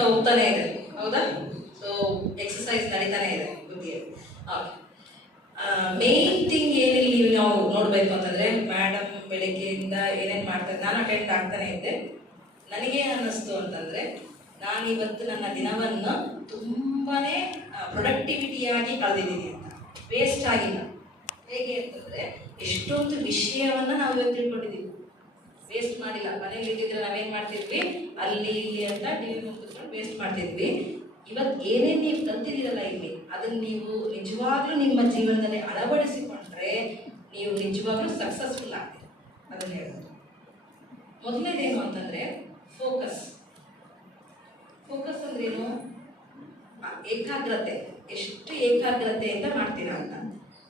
ಬೆಳೆಸ್ತಾ ಹೋಗ್ತಾನೆ ಇದೆ, ಹೌದಾ? ಸೊ ಎಕ್ಸಸೈಸ್ ನಡೀತಾನೆ ಇದೆ ಬುದ್ಧಿಯಲ್ಲಿ. ಮೇನ್ ಥಿಂಗ್ ಏನಿಲ್ಲಿ ನಾವು ನೋಡಬೇಕು ಅಂತಂದರೆ, ಮೇಡಮ್ ಬೆಳಗ್ಗೆಯಿಂದ ಏನೇನು ಮಾಡ್ತಾರೆ, ನಾನು ಅಟೆಂಡ್ ಆಗ್ತಾನೆ ಇದ್ದೆ. ನನಗೆ ಅನ್ನಿಸ್ತು ಅಂತಂದರೆ, ನಾನಿವತ್ತು ನನ್ನ ದಿನವನ್ನು ತುಂಬಾ ಪ್ರೊಡಕ್ಟಿವಿಟಿಯಾಗಿ ಕಳೆದಿದ್ದೀನಿ ಅಂತ, ವೇಸ್ಟ್ ಆಗಿಲ್ಲ. ಹೇಗೆ ಅಂತಂದರೆ, ಎಷ್ಟೊಂದು ವಿಷಯವನ್ನು ನಾವು ಇವತ್ತು ತಿಳ್ಕೊಂಡಿದ್ದೀವಿ, ವೇಸ್ಟ್ ಮಾಡಿಲ್ಲ. ಮನೇಲಿ ಇದ್ದಿದ್ರೆ ನಾವೇನು ಮಾಡ್ತಿದ್ವಿ, ಅಲ್ಲಿ ಇಲ್ಲಿ ಅಂತ ಟಿವಿ ಮುಂದೆ ವೇಸ್ಟ್ ಮಾಡ್ತಿದ್ವಿ. ಇವತ್ತು ಏನೇನು ನೀವು ಕಲ್ತಿದ್ದೀರಲ್ಲ ಇಲ್ಲಿ, ಅದನ್ನು ನೀವು ನಿಜವಾಗ್ಲೂ ನಿಮ್ಮ ಜೀವನದಲ್ಲಿ ಅಳವಡಿಸಿಕೊಂಡ್ರೆ ನೀವು ನಿಜವಾಗ್ಲೂ ಸಕ್ಸಸ್ಫುಲ್ ಆಗ್ತೀರಿ. ಅದನ್ನು ಹೇಳೋದು ಮೊದಲನೇದೇನು ಅಂತಂದರೆ ಫೋಕಸ್. ಫೋಕಸ್ ಅಂದ್ರೇನು? ಏಕಾಗ್ರತೆ. ಎಷ್ಟು ಏಕಾಗ್ರತೆಯಿಂದ ಮಾಡ್ತೀರಾ ಅಂತ.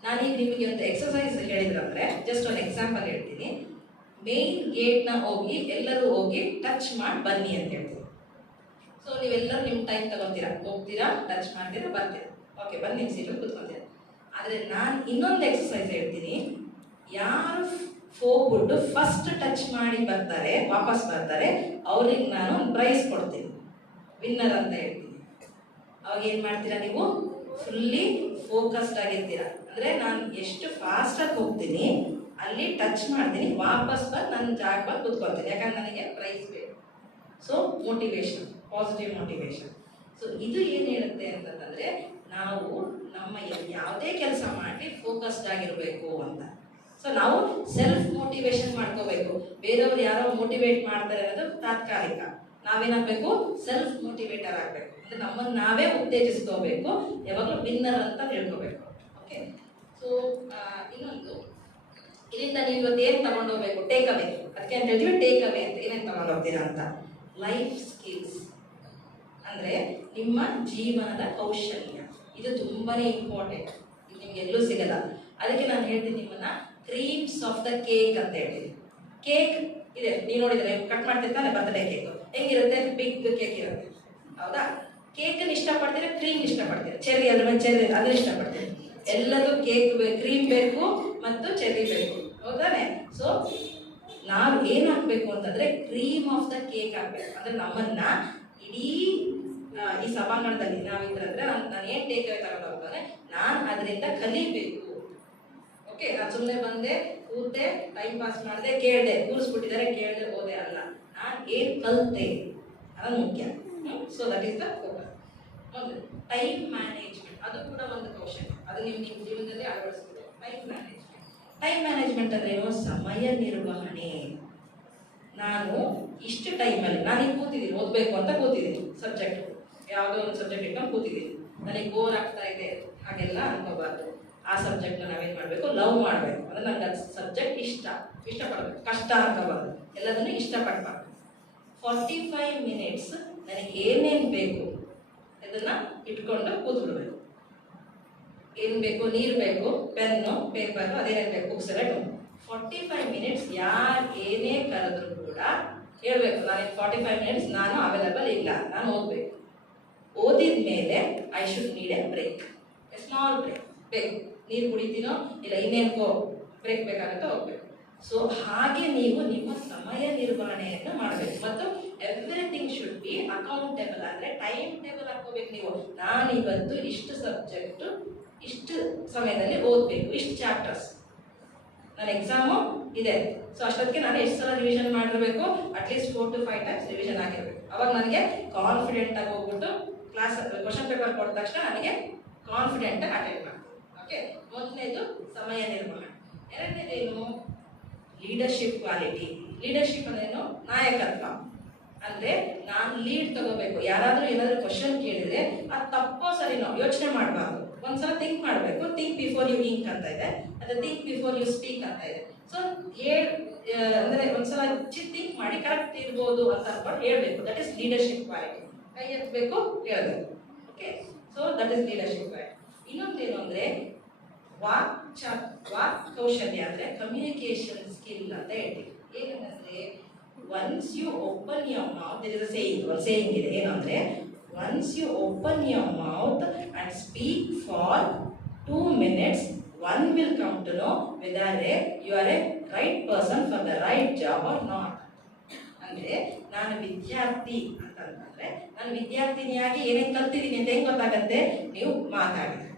ನಾನೀಗ ನಿಮಗೆ ಒಂದು ಎಕ್ಸಸೈಸ್ ಹೇಳಿದ್ರಂದ್ರೆ, ಜಸ್ಟ್ ಒಂದು ಎಕ್ಸಾಂಪಲ್ ಹೇಳ್ತೀನಿ. ಮೇನ್ ಗೇಟ್ನ ಹೋಗಿ ಎಲ್ಲರೂ ಹೋಗಿ ಟಚ್ ಮಾಡಿ ಬನ್ನಿ ಅಂತ ಹೇಳ್ತೀವಿ. ಸೊ ನೀವೆಲ್ಲರೂ ನಿಮ್ಮ ಟೈಮ್ ತಗೊತೀರಾ, ಹೋಗ್ತೀರಾ, ಟಚ್ ಮಾಡ್ತೀರಾ, ಬರ್ತೀರಾ, ಓಕೆ, ಬಂದು ನಿಮ್ಮ ಸೀಟಲ್ಲಿ ಕೂತ್ಕೊತೀರಾ. ಆದರೆ ನಾನು ಇನ್ನೊಂದು ಎಕ್ಸಸೈಸ್ ಹೇಳ್ತೀನಿ. ಯಾರು ಹೋಗ್ಬಿಟ್ಟು ಫಸ್ಟ್ ಟಚ್ ಮಾಡಿ ಬರ್ತಾರೆ, ವಾಪಸ್ ಬರ್ತಾರೆ, ಅವ್ರಿಗೆ ನಾನು ಒಂದು ಪ್ರೈಸ್ ಕೊಡ್ತೀನಿ, ವಿನ್ನರ್ ಅಂತ ಹೇಳ್ತೀನಿ. ಅವಾಗ ಏನು ಮಾಡ್ತೀರಾ ನೀವು? ಫುಲ್ಲಿ ಫೋಕಸ್ಡ್ ಆಗಿರ್ತೀರ. ಅಂದರೆ ನಾನು ಎಷ್ಟು ಫಾಸ್ಟಾಗಿ ಹೋಗ್ತೀನಿ, ಅಲ್ಲಿ ಟಚ್ ಮಾಡ್ತೀನಿ, ವಾಪಸ್ ಬಂದು ನನ್ನ ಜಾಗ ಬಂದು ಕೂತ್ಕೊಳ್ತೀನಿ, ಯಾಕಂದ್ರೆ ನನಗೆ ಪ್ರೈಸ್ ಬೇಕು. So motivation, positive motivation. So ಇದು ಏನು ಹೇಳುತ್ತೆ ಅಂತಂದರೆ, ನಾವು ನಮ್ಮ ಯಾವುದೇ ಕೆಲಸ ಮಾಡಿ ಫೋಕಸ್ಡ್ ಆಗಿರಬೇಕು ಅಂತ. ಸೊ ನಾವು ಸೆಲ್ಫ್ ಮೋಟಿವೇಶನ್ ಮಾಡ್ಕೋಬೇಕು. ಬೇರೆಯವ್ರು ಯಾರೋ ಮೋಟಿವೇಟ್ ಮಾಡ್ತಾರೆ ಅನ್ನೋದು ತಾತ್ಕಾಲಿಕ. ನಾವೇನಾಗಬೇಕು? ಸೆಲ್ಫ್ ಮೋಟಿವೇಟರ್ ಆಗಬೇಕು. ಅಂದರೆ ನಮ್ಮನ್ನು ನಾವೇ ಉತ್ತೇಜಿಸ್ಕೋಬೇಕು, ಯಾವಾಗಲೂ ವಿನ್ನರ್ ಅಂತ ತಿಳ್ಕೋಬೇಕು. ಓಕೆ. ಸೊ ಇನ್ನೊಂದು, ಇಲ್ಲಿಂದ ನೀವು ಇವತ್ತು ಏನು ತಗೊಂಡು ಹೋಗ್ಬೇಕು? Take away. ಅದಕ್ಕೆ ಅಂತ ಹೇಳ್ತೀವಿ ಟೇಕ್ ಅವೇ ಅಂತ. ಏನೇನು ತಗೊಂಡು ಹೋಗ್ತೀರಾ ಅಂತ? ಲೈಫ್ ಸ್ಕಿಲ್ಸ್, ಅಂದರೆ ನಿಮ್ಮ ಜೀವನದ ಕೌಶಲ್ಯ. ಇದು ತುಂಬಾ ಇಂಪಾರ್ಟೆಂಟ್, ಇದು ನಿಮ್ಗೆ ಎಲ್ಲೂ ಸಿಗಲ್ಲ. ಅದಕ್ಕೆ ನಾನು ಹೇಳ್ತೀನಿ ನಿಮ್ಮನ್ನ ಕ್ರೀಮ್ಸ್ ಆಫ್ ದ ಕೇಕ್ ಅಂತ ಹೇಳ್ತೀನಿ. ಕೇಕ್ ಇದೆ, ನೀವು ನೋಡಿದ್ರೆ ಕಟ್ ಮಾಡ್ತಿರ್ತಾನೆ ಬರ್ತ್ಡೇ ಕೇಕ್ ಹೆಂಗಿರುತ್ತೆ? ಬಿಗ್ ಕೇಕ್ ಇರುತ್ತೆ, ಹೌದಾ? ಕೇಕನ್ನು ಇಷ್ಟಪಡ್ತೀರಾ, ಕ್ರೀಮ್ ಇಷ್ಟಪಡ್ತೀರಾ, ಚೆರ್ರಿ ಅದ್ರ ಮೇಲೆ ಚೆರ್ರಿ ಅದನ್ನ ಇಷ್ಟಪಡ್ತೀರಿ. ಎಲ್ಲದೂ ಕೇಕ್ ಕ್ರೀಮ್ ಬೇಕು ಮತ್ತು ಚೆರ್ರಿ ಬೇಕು, ಹೌದಾನೆ? ಸೊ ನಾವು ಏನು ಹಾಕಬೇಕು ಅಂತಂದರೆ ಕ್ರೀಮ್ ಆಫ್ ದ ಕೇಕ್ ಹಾಕಬೇಕು. ಅಂದರೆ ನಮ್ಮನ್ನ ಇಡೀ ಈ ಸಭಾಂಗಣದಲ್ಲಿ ನಾವಿದ್ರಂದ್ರೆ ನಾನು ಏನು ಟೇಕ್ ಅವೇ ತಗೊಂಡು ಹೋಗ್ತಾರೆ, ನಾನು ಅದರಿಂದ ಕಲಿಬೇಕು. ಓಕೆ, ನಾನು ಸುಮ್ಮನೆ ಬಂದೆ, ಕೂತೆ, ಟೈಮ್ ಪಾಸ್ ಮಾಡಿದೆ, ಕೇಳಿದೆ, ಕೂರಿಸ್ಬಿಟ್ಟಿದ್ದಾರೆ, ಕೇಳಿದೆ, ಹೋದೆ ಅಲ್ಲ. ನಾನು ಏನು ಕಲಿತೆ ಅದು ಮುಖ್ಯ. So that is the focus. ಒಂದು ಟೈಮ್ ಮ್ಯಾನೇಜ್ಮೆಂಟ್, ಅದು ಕೂಡ ಒಂದು ಕೌಶಲ್ಯ. ಅದು ನಿಮ್ಮ ಜೀವನದಲ್ಲಿ ಅಳವಡಿಸ್ಬೇಕು. Time management. ಟೈಮ್ ಮ್ಯಾನೇಜ್ಮೆಂಟ್ ಅಂದರೆ ಏನು? ಸಮಯ ನಿರ್ವಹಣೆ. ನಾನು ಇಷ್ಟು ಟೈಮಲ್ಲಿ ನಾನೀಗ ಕೂತಿದ್ದೀನಿ, ಓದಬೇಕು ಅಂತ ಕೂತಿದ್ದೀನಿ, ಸಬ್ಜೆಕ್ಟ್ ಯಾವುದೋ ಒಂದು ಸಬ್ಜೆಕ್ಟ್ ಇಟ್ಕೊಂಡು ಕೂತಿದ್ದೀನಿ, ನನಗೆ ಬೋರ್ ಆಗ್ತಾ ಇದೆ ಹಾಗೆಲ್ಲ ಅನ್ಕೋಬಾರ್ದು. ಆ ಸಬ್ಜೆಕ್ಟ್ನ ನಾವೇನು ಮಾಡಬೇಕು? ಲವ್ ಮಾಡಬೇಕು. ಅಂದರೆ ನನಗೆ ಅದು ಸಬ್ಜೆಕ್ಟ್ ಇಷ್ಟಪಡಬೇಕು, ಕಷ್ಟ ಅನ್ಕೋಬಾರ್ದು, ಎಲ್ಲದನ್ನು ಇಷ್ಟಪಡಬಾರ್ದು. 45 ಮಿನಿಟ್ಸ್ ನನಗೆ ಏನೇನು ಬೇಕು ಅದನ್ನು ಇಟ್ಕೊಂಡು ಕೂತ್ಬಿಡ್ಬೇಕು. ಏನು ಬೇಕು? ನೀರು ಬೇಕು, ಪೆನ್ನು, ಪೇಪರು, ಅದೇನೇನು ಬೇಕು, ಬುಕ್ಸ್ ಎಲ್ಲ ಇಟ್ಕೊಂಡು 45 ಮಿನಿಟ್ಸ್ ಯಾರು ಏನೇ ಕರೆದ್ರು ಕೂಡ ಹೇಳಬೇಕು, ನಾನು 45 ಮಿನಿಟ್ಸ್ ನಾನು ಅವೈಲಬಲ್ ಇಲ್ಲ, ನಾನು ಓದಬೇಕು. ಓದಿದ ಮೇಲೆ I should need a break, a small break ಬೇಕು. ನೀರು ಕುಡಿತೀನೋ ಇಲ್ಲ ಇನ್ನೇನೋ ಬ್ರೇಕ್ ಬೇಕಾಗುತ್ತೆ, ಹೋಗ್ಬೇಕು. ಸೊ ಹಾಗೆ ನೀವು ನಿಮ್ಮ ಸಮಯ ನಿರ್ವಹಣೆಯನ್ನು ಮಾಡಬೇಕು. ಮತ್ತು ಎವ್ರಿಥಿಂಗ್ ಶುಡ್ ಬಿ ಅಕೌಂಟೇಬಲ್. ಅಂದರೆ ಟೈಮ್ ಟೇಬಲ್ ಹಾಕೋಬೇಕು. ನೀವು ನಾನಿವತ್ತು ಇಷ್ಟು ಸಬ್ಜೆಕ್ಟು ಇಷ್ಟು ಸಮಯದಲ್ಲಿ ಓದಬೇಕು, ಇಷ್ಟು ಚಾಪ್ಟರ್ಸ್, ನನ್ನ ಎಕ್ಸಾಮು ಇದೆ, ಸೊ ಅಷ್ಟೊತ್ತಿಗೆ ನಾನು ಎಷ್ಟು ಸಲ ರಿವಿಷನ್ ಮಾಡಿರಬೇಕು? ಅಟ್ಲೀಸ್ಟ್ 4 to 5 ಟೈಮ್ಸ್ ರಿವಿಷನ್ ಆಗಿರಬೇಕು. ಅವಾಗ ನನಗೆ ಕಾನ್ಫಿಡೆಂಟಾಗಿ ಹೋಗ್ಬಿಟ್ಟು ಕ್ಲಾಸ್ ಕ್ವಶನ್ ಪೇಪರ್ ಕೊಟ್ಟ ತಕ್ಷಣ ನನಗೆ ಕಾನ್ಫಿಡೆಂಟಾಗಿ ಅಟೆಂಡ್ ಮಾಡ್ತೀನಿ. ಓಕೆ, ಮೊದಲನೇದು ಸಮಯ ನಿರ್ವಹಣೆ. ಎರಡನೇದೇನು? Leadership quality. ಲೀಡರ್ಶಿಪ್ ಅಂದ್ರೇನು? ನಾಯಕತ್ವ. ಅಂದರೆ ನಾನು ಲೀಡ್ ತಗೋಬೇಕು. ಯಾರಾದರೂ ಏನಾದರೂ ಕ್ವಶನ್ ಕೇಳಿದರೆ ಅದು ತಪ್ಪೋ ಸರಿನೋ ಯೋಚನೆ ಮಾಡಬಾರ್ದು, ಒಂದ್ಸಲ ಥಿಂಕ್ ಮಾಡಬೇಕು. ಥಿಂಕ್ ಬಿಫೋರ್ ಯು ಇಂಕ್ ಅಂತ ಇದೆ, ಅದು ಥಿಂಕ್ ಬಿಫೋರ್ ಯು ಸ್ಪೀಕ್ ಅಂತ ಇದೆ. ಸೊ ಅಂದರೆ ಒಂದ್ಸಲ ಥಿಂಕ್ ಮಾಡಿ ಕರೆಕ್ಟ್ ಇರ್ಬೋದು ಅಂತ ಅನ್ಕೊಂಡು ಹೇಳ್ಬೇಕು. That is leadership quality. ಕೈ ಎತ್ತಬೇಕು, ಹೇಳಬೇಕು. Okay, so that is leadership quality. ಇನ್ನೊಂದೇನು ಅಂದರೆ ವಾಕ್ ಕೌಶಲ್ಯ, ಅಂದರೆ ಕಮ್ಯುನಿಕೇಶನ್ ಸ್ಕಿಲ್ ಅಂತ ಹೇಳ್ತೀವಿ. ಏನಂದರೆ once you open your mouth, there is a saying, ಒಂದು ಸೇಯಿಂಗ್ ಇದೆ. ಏನು ಅಂದರೆ once you open your mouth and speak for 2 minutes, one will come to know whether you are a right person for the right job or not. ಅಂದರೆ ನಾನು ವಿದ್ಯಾರ್ಥಿ ಅಂತಂದರೆ ನಾನು ವಿದ್ಯಾರ್ಥಿನಿಯಾಗಿ ಏನೇನು ಕಲ್ತಿದ್ದೀನಿ ಅಂತ ಹೆಂಗ್ ಗೊತ್ತಾಗತ್ತೆ? ನೀವು ಮಾತಾಡಿ.